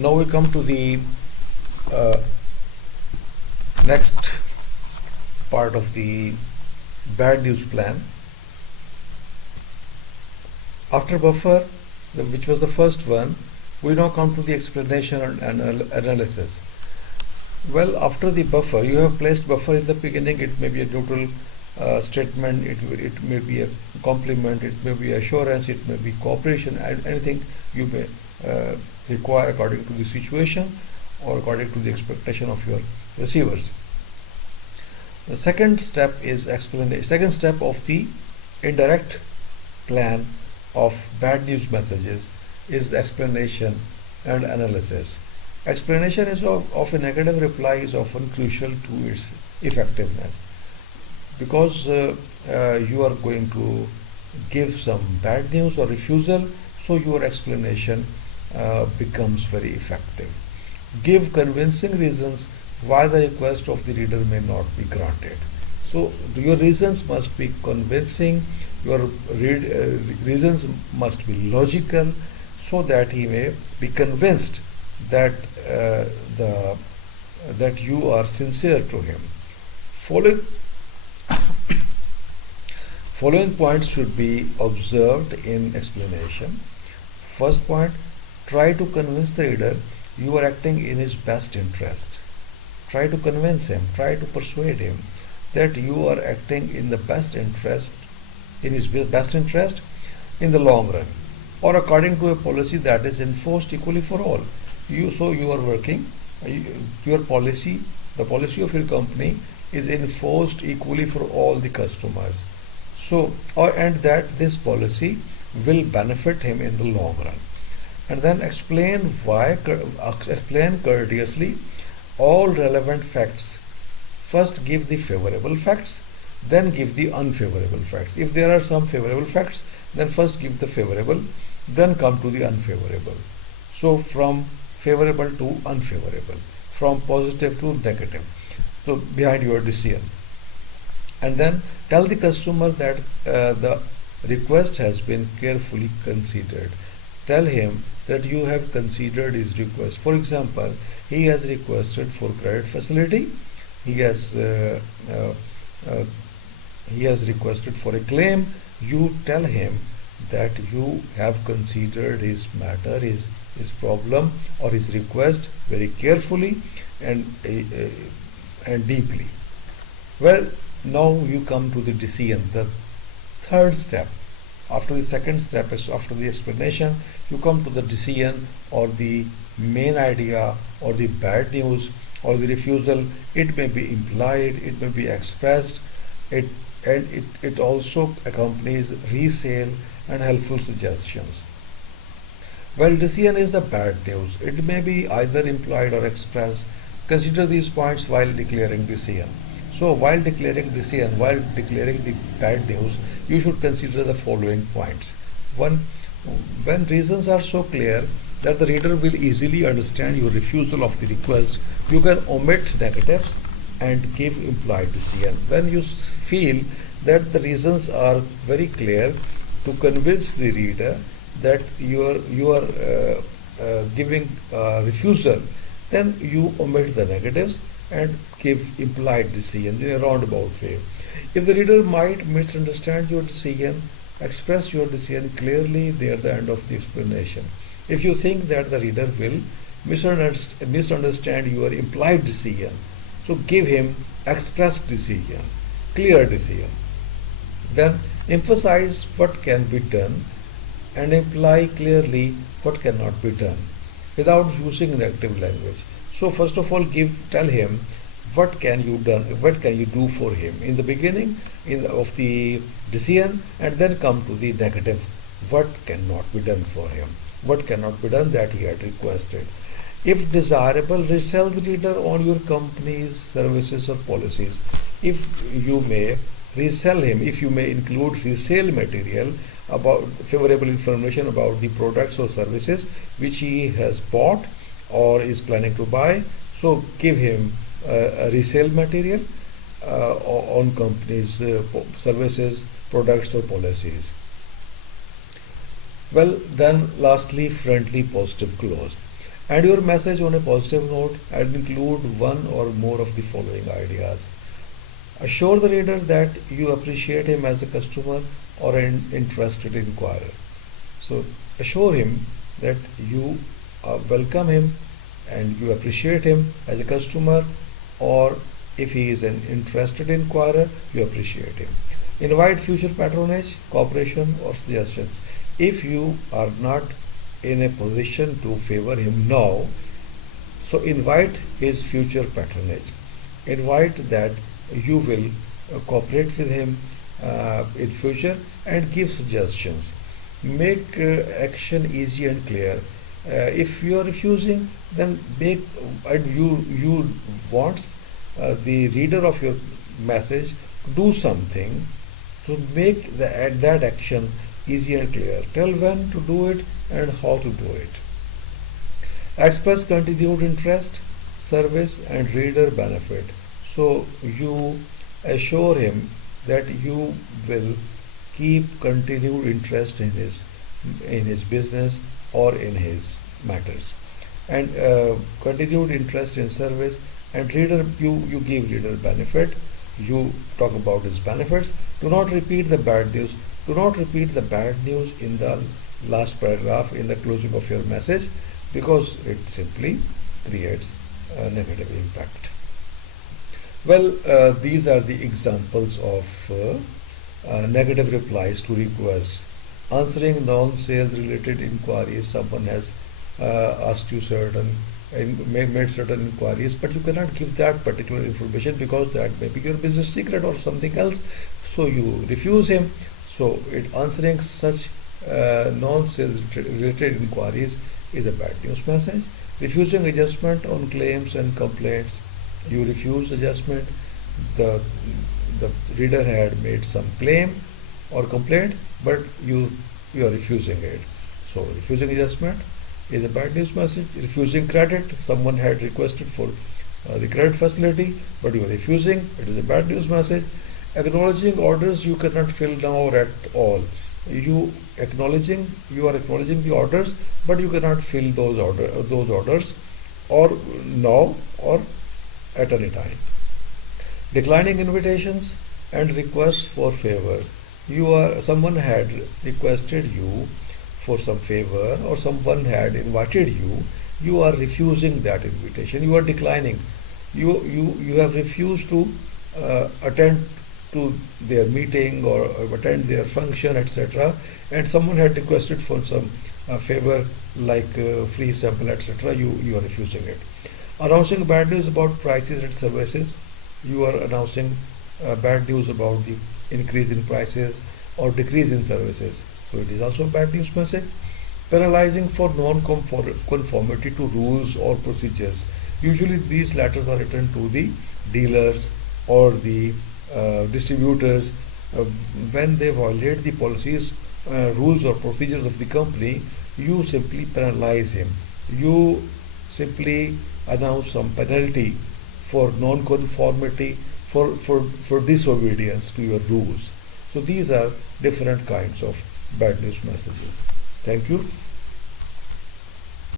Now we come to the uh, next part of the bad news plan. After buffer, which was the first one, we now come to the explanation and analysis. Well, after the buffer, you have placed buffer in the beginning. It may be a neutral statement, it may be a compliment, it may be assurance, it may be cooperation, and anything you may require according to the situation or according to the expectation of your receivers. The second step is explanation. Second step of the indirect plan of bad news messages is the explanation and analysis. Explanation is of a negative reply is often crucial to its effectiveness, because you are going to give some bad news or refusal, so your explanation becomes very effective. Give convincing reasons why the request of the reader may not be granted. So your reasons must be convincing, your reasons must be logical, so that he may be convinced that that you are sincere to him. Following points should be observed in explanation. First point, try to convince the reader you are acting in his best interest. Try to convince him, try to persuade him that you are acting in the best interest, in his best interest in the long run, or according to a policy that is enforced equally for all. You are working, your policy, the policy of your company is enforced equally for all the customers. And that this policy will benefit him in the long run. And then explain courteously all relevant facts. First give the favorable facts, then give the unfavorable facts. If there are some favorable facts, then first give the favorable, then come to the unfavorable. So from favorable to unfavorable, from positive to negative, so behind your decision. And then tell the customer that the request has been carefully considered. Tell him that you have considered his request. For example, he has requested for credit facility, he has requested for a claim. You tell him that you have considered his matter, his problem or his request very carefully and deeply. Well, now you come to the decision, the third step. After the second step, after the explanation, you come to the decision or the main idea or the bad news or the refusal. It may be implied, it may be expressed, it also accompanies resale and helpful suggestions. Well, decision is the bad news. It may be either implied or expressed. Consider these points while declaring decision. So while declaring decision, while declaring the bad news, you should consider the following points. One, when reasons are so clear that the reader will easily understand your refusal of the request, you can omit negatives and give implied decision. When you feel that the reasons are very clear to convince the reader that you are giving refusal, then you omit the negatives and give implied decisions in a roundabout way. If the reader might misunderstand your decision, express your decision clearly near the end of the explanation. If you think that the reader will misunderstand your implied decision, so give him expressed decision, clear decision. Then emphasize what can be done and imply clearly what cannot be done without using negative language. So first of all, tell him what can you do for him in the beginning of the decision, and then come to the negative, what cannot be done for him, what cannot be done that he had requested. If desirable, resell the reader on your company's services or policies. If you may resell him, if you may include resale material about favorable information about the products or services which he has bought or is planning to buy, so give him a resale material on companies' services, products or policies. Well, then lastly, friendly positive clause. End your message on a positive note and include one or more of the following ideas. Assure the reader that you appreciate him as a customer or an interested inquirer. So assure him that you welcome him and you appreciate him as a customer, or if he is an interested inquirer, you appreciate him. Invite future patronage, cooperation, or suggestions. If you are not in a position to favor him now, so invite his future patronage. Invite that you will cooperate with him in future and give suggestions. Make action easy and clear. If you are refusing, then make and you want the reader of your message to do something to make that action easy and clear. Tell when to do it and how to do it. Express continued interest, service, and reader benefit. So you assure him that you will keep continued interest in his business or in his matters, and continued interest in service. And reader, you give reader benefit. You talk about his benefits. Do not repeat the bad news. Do not repeat the bad news in the last paragraph in the closing of your message, because it simply creates a negative impact. Well, these are the examples of negative replies to requests. Answering non-sales related inquiries. Someone has asked you made certain inquiries, but you cannot give that particular information because that may be your business secret or something else. So you refuse him. So answering such non-sales related inquiries is a bad news message. Refusing adjustment on claims and complaints. You refuse adjustment. The reader had made some claim or complaint, but you are refusing it. So refusing adjustment is a bad news message. Refusing credit. Someone had requested for the credit facility, but you are refusing. It is a bad news message. Acknowledging orders you cannot fill now or at all. You are acknowledging the orders, but you cannot fill those orders or now or at any time. Declining invitations and requests for favors. Someone had requested you for some favor, or someone had invited you. You are refusing that invitation. You are declining. You have refused to attend to their meeting or attend their function, etc. And someone had requested for some favor like free sample, etc. You are refusing it. Announcing bad news about prices and services. You are announcing bad news about the increase in prices or decrease in services. So it is also a bad news message. Penalizing for non-conformity to rules or procedures. Usually these letters are written to the dealers or the distributors. When they violate the policies, rules or procedures of the company, you simply penalize him. You simply announce some penalty for non-conformity, for disobedience to your rules. So these are different kinds of bad news messages. Thank you.